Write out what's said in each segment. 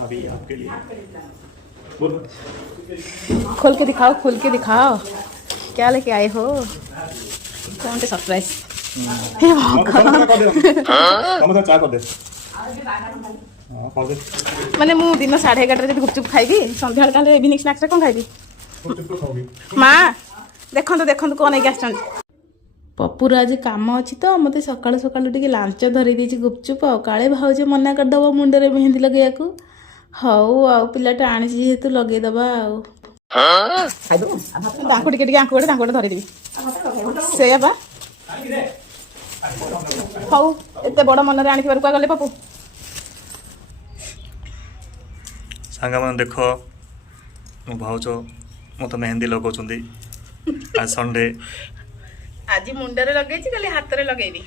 अभी आपके लिए खोल के दिखाओ, खोल के दिखाओ क्या लेके आए हो। कौन से सरप्राइज। चा कर दे माने मु दिन 11:30 जब गुपचुप खाइबी संध्या काले इवनिंग स्नैक्स रे कोन खाइबी। माँ देखो देखो कौन है आस पपुर आज कम अच्छी तो मत सका सका लांच धरी देती गुपचुप काले भाज मना करदब मुंडे मेहंदी लगे हऊ आउ पिलाटा आनी जेहेतु लगेदबा आंकुटे धरीदेवी से हऊ एत बड़ मन आनी क्या गले पपु सांग मैंने देख मो भाज मत मेहंदी लगौं आज संडे आज मुंडे लगे कल हाथ में लगेबी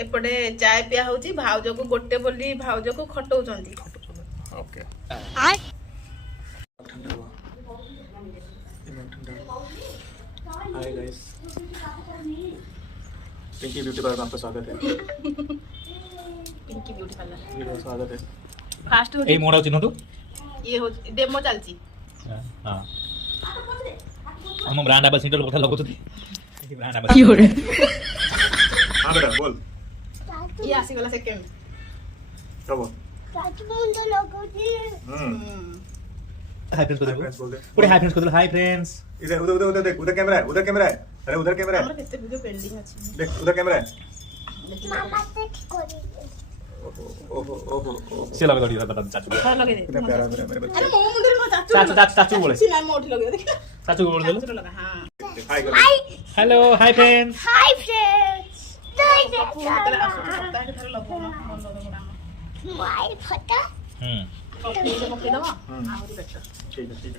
एपटे चाय पिया होची भाउज को गोटे बोली भाउज को खटौचंती okay hi guys Pinky beauty parlour में आपका स्वागत है। पिंकी ब्यूटी पार्लर स्वागत है। फास्ट हो ए मोड़ा चिन्ह तू ये हो डेमो चलची हां हम ब्रांड एम्बेसडर কথা लगोती ब्रांड हां बेटा बोल ये आसी वाला सेकंड तो बोल मुंडे लगोती हाय फ्रेंड्स बोल दे पूरे हाय फ्रेंड्स को हाय फ्रेंड्स इधर उधर उधर उधर देख उधर कैमरा है अरे उधर कैमरा है हमरा कितने वीडियो पेंडिंग अछि देख उधर कैमरा है मामा से कोरी ओहो ओहो से लगा दड़ी बता चाचू हां लगे दे कितना प्यारा मेरे बच्चे अरे मो मुंडे में चाचू चाचू बोले सीना मोठ लगे देख चाचू को बोल दे लगा हां हाय कर hello hi friends hi friends सप्ताह के थरे लगो मन लगे मोबाइल फटा हम्म पप्पी से पप्पी दवा आहुरी बेटर ठीक है